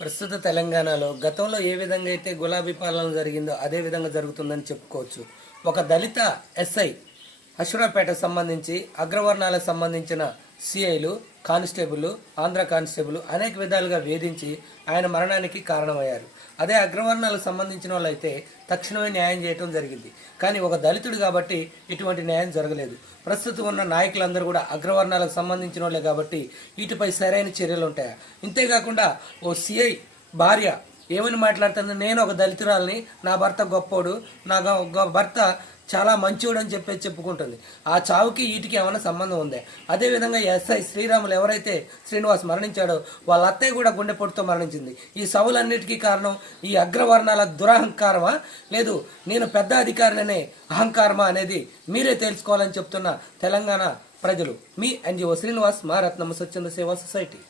ప్రస్తుత తెలంగాణలో గతంలో ఏ విధంగా అయితే గులాబీ పాలన జరిగిందో అదే విధంగా జరుగుతుందని చెప్పుకోవచ్చు. ఒక దళిత ఎస్ఐ అశ్వరాపేటకు సంబంధించి అగ్రవర్ణాలకు సంబంధించిన సిఐలు, కానిస్టేబుల్, ఆంధ్ర కానిస్టేబుల్ అనేక విధాలుగా వేధించి ఆయన మరణానికి కారణమయ్యారు. అదే అగ్రవర్ణాలకు సంబంధించిన వాళ్ళు అయితే తక్షణమే న్యాయం చేయటం జరిగింది. కానీ ఒక దళితుడు కాబట్టి ఇటువంటి న్యాయం జరగలేదు. ప్రస్తుతం ఉన్న నాయకులందరూ కూడా అగ్రవర్ణాలకు సంబంధించిన వాళ్ళే కాబట్టి వీటిపై సరైన చర్యలు ఉంటాయి. ఇంతేకాకుండా ఓ సిఐ భార్య ఏమని మాట్లాడుతుంది, నేను ఒక దళితురాలని, నా భర్త గొప్పోడు, నా భర్త చాలా మంచివాడు అని చెప్పేసి చెప్పుకుంటుంది. ఆ చావుకి వీటికి ఏమైనా సంబంధం ఉందే? అదేవిధంగా ఎస్ఐ శ్రీరాములు ఎవరైతే శ్రీనివాస్ మరణించాడో వాళ్ళ అత్తయ్య కూడా గుండెపోటుతో మరణించింది. ఈ సవులన్నిటికీ కారణం ఈ అగ్రవర్ణాల దురహంకారమా, లేదు నేను పెద్ద అధికారిననే అహంకారమా అనేది మీరే తెలుసుకోవాలని చెప్తున్న తెలంగాణ ప్రజలు. మీ ఎన్జిఓ శ్రీనివాస్, మా రత్నమ్మ స్వచ్ఛంద సేవా సొసైటీ.